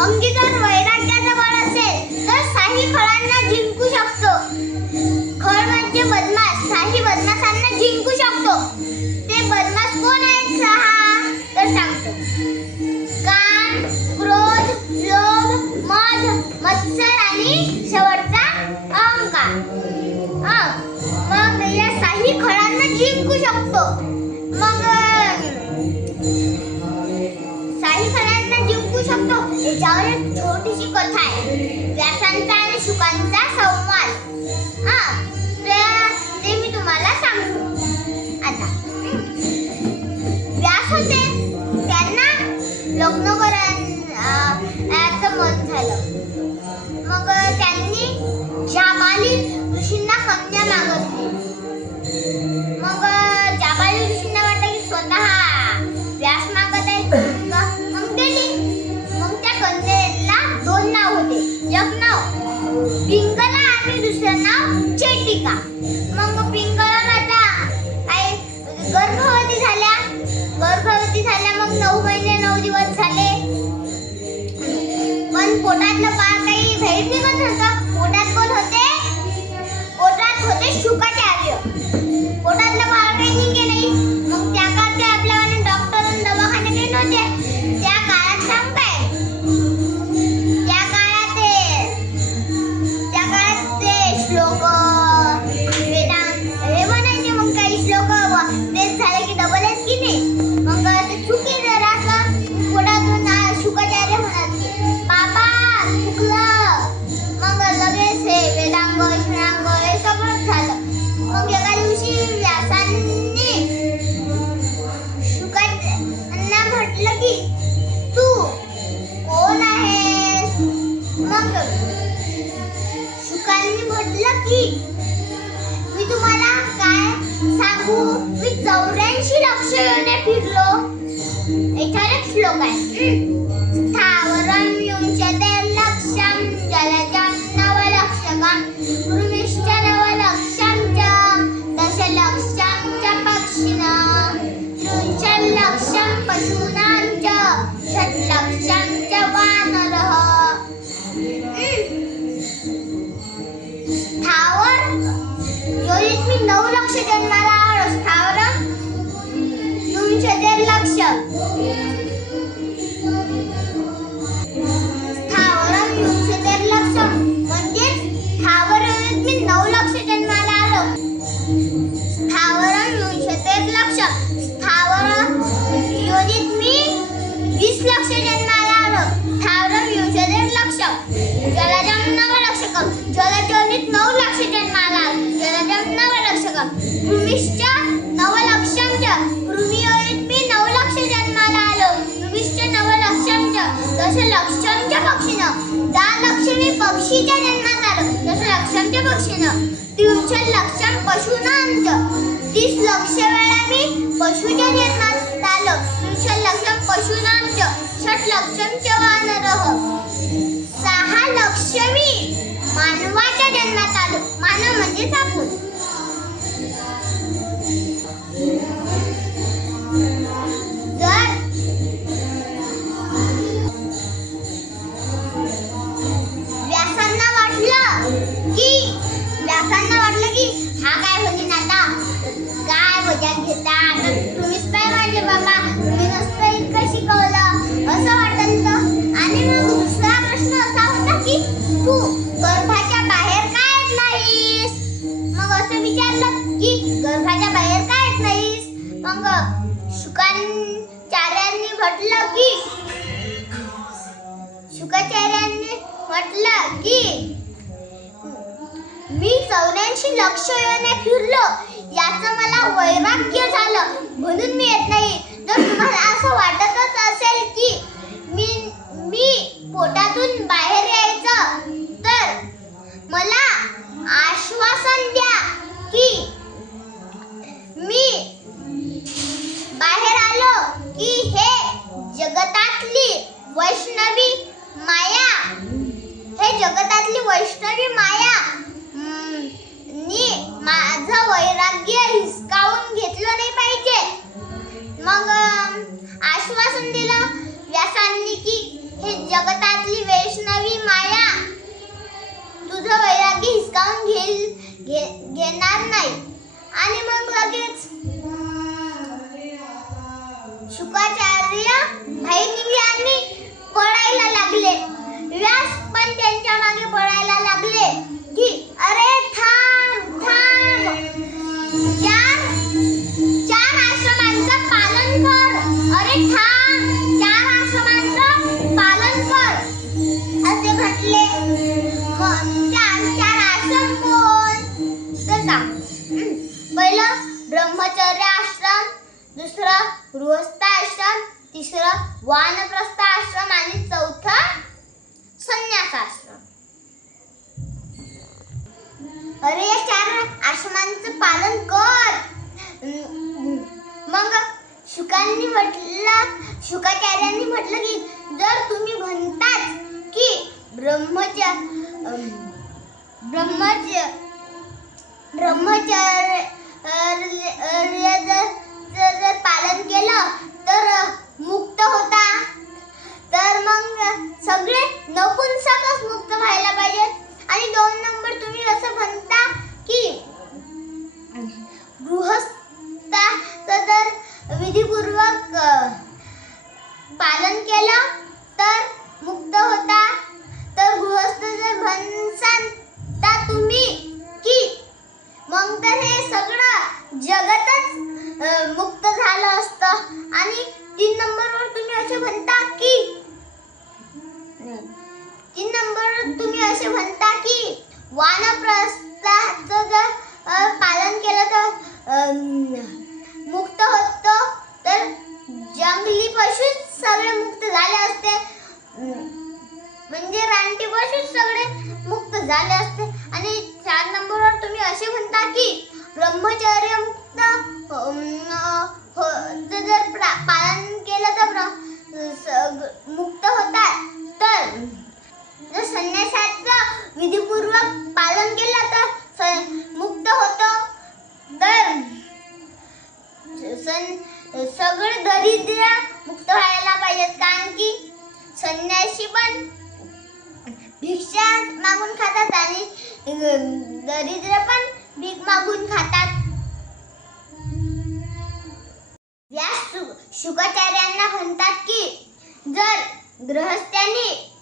엄기자로 त्याच्यावर छोटीशी कथा आहे. पोटातलं पार काही भेट निघत नव्हतं. मी चौऱ्याऐंशी लक्ष येऊन फिरलो. एखादा श्लोक आहे. भूमिष्ठा नवलक्षांच कृमियोपी नवलक्ष जन्माला आलं. भूमिष्ठ नवलक्षांच तसं लक्षांच्या पक्षीनं. दानलक्ष्मी पक्षीच्या जन्मात आलं. तसं लक्षांच्या पक्षीनं. त्रिंशत लक्षण पशुनं तीस लक्ष वेळा मी पशुच्या जन्मात आलं. त्रिंशत रह. सहा लक्ष मानवाच्या जन्मात आलो. मानव म्हणजे आपण गर्भाच्या बाहेर काय नाहीस. मग असं विचारलं की गर्भाच्या बाहेर काय नाहीस. मग शुकांचार्यांनी म्हटलं की शुकाचार्यांनी म्हटलं की मी चौऱ्याऐंशी लक्ष येणे फिरलो. याचं मला वैराग्य झालं. म्हणून मी येत नाही. जर तुम्हाला असं वाटतच असेल की मी मी पोटातून बाहेर मला आश्वासन द्या की मी बाहेर आलो की हे जगतातली वैष्णवी माया हे जगतातली वैष्णवी माया माझं वैराग्य हिसकावून घेतलं नाही पाहिजे. मग आश्वासन दिलं व्यासांनी की हे जग घे, घेणार नाही. आणि मग लगेच ब्रह्मचर्य आश्रम दुसरं गृहस्थ आश्रम तिसरं वानप्रस्थ आश्रम आणि चौथा संन्यास आश्रम अरे या चार आश्रमांचं पालन कर. मग शुकांनी म्हटलं शुकाचार्यांनी म्हटलं की जर तुम्ही म्हणतात की ब्रह्मचर्य ब्रह्मचर्य ब्रह्मचर्य जर जर जर पालन केलं तर मुक्त होता. तर मग सगळे नपुंसकच मुक्त व्हायला पाहिजेत. आणि दोन नंबर तुम्ही असं म्हणता की गृहस्थाचं जर विधीपूर्वक पालन केलं तर मुक्त होता. तर गृहस्थ जर म्हणसान ता तुम्ही की तुम्ही असे म्हणता की वानप्रस्थाचं जर पालन केलं तर मुक्त होतो तर जंगली पशुच सगळे मुक्त झाले असते. म्हणजे रानटी पशुच सगळे मुक्त झाले असते. आणि चार नंबरवर तुम्ही असे म्हणता की ब्रह्मचर्य खातात आणि दरिद्र पण भीक मागून खातात. या शु- शुकाचार्यांना म्हणतात की जर गृहस्थ्याने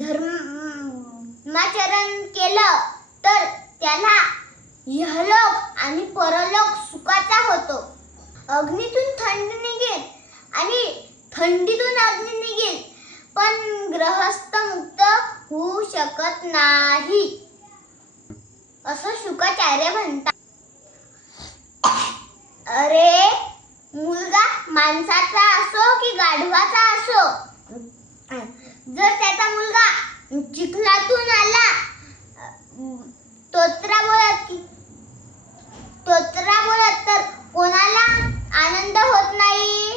धर्माचरण केलं तर त्याला यहलोक आणि परलोक सुखाचा होतो. अग्नीतून थंड निघेल आणि थंडीतून अग्नी निघेल. पण ग्रहस्थ मुक्त होऊ शकत नाही. असं शुकाचार्य म्हणतात. अरे मुलगा माणसाचा असो की गाढवाचा असो जर त्याचा मुलगा चिखलातून आला तोत्रा बोलत की तोत्रा बोलत तर कोणाला आनंद होत नाही?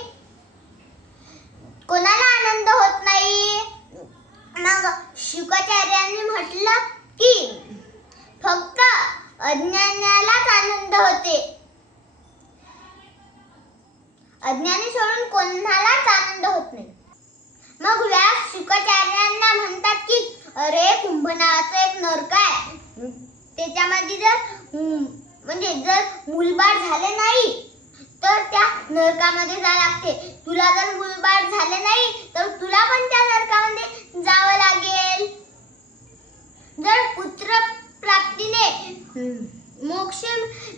कोणाला आनंद होत नाही? शुकाचार्यांनी म्हटलं की फक्त अज्ञानालाच आनंद होते. अज्ञानी सोडून कोणालाच आनंद होत नाही. मग व्यास शुकाचार्यांना म्हणतात की अरे कुंभ नावाचं एक नरक आहे. त्याच्यामध्ये जर म्हणजे जर मुलबाळ झाले नाही तर त्या नरकामध्ये जा लागते. तुला जर मुलबाळ झाले नाही तर तुला पण त्या नरकामध्ये जावं लागेल. जर पुत्र प्राप्तीने मोक्ष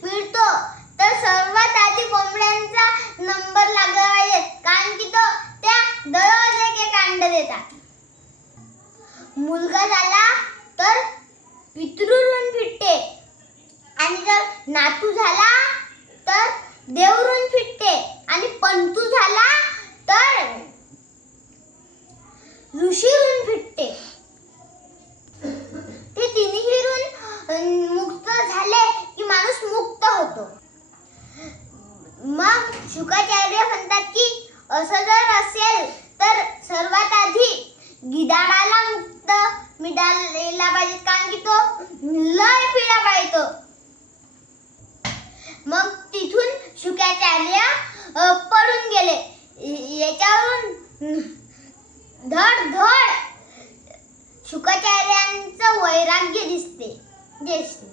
मिळतो तर सर्वात आधी कोंबड्यांचा नंबर लागला पाहिजे. कारण की तो त्या दररोज एक एक अंड देतात. मुलगा झाला तर पितृऋण फिटते. आणि जर नातू झाला तो लय पिळा पाहितो मग तिथून शुक्राचार्य पडून गेले. याच्यावरून धड धड. शुकाचार्यांचं वैराग्य दिसते दिसते.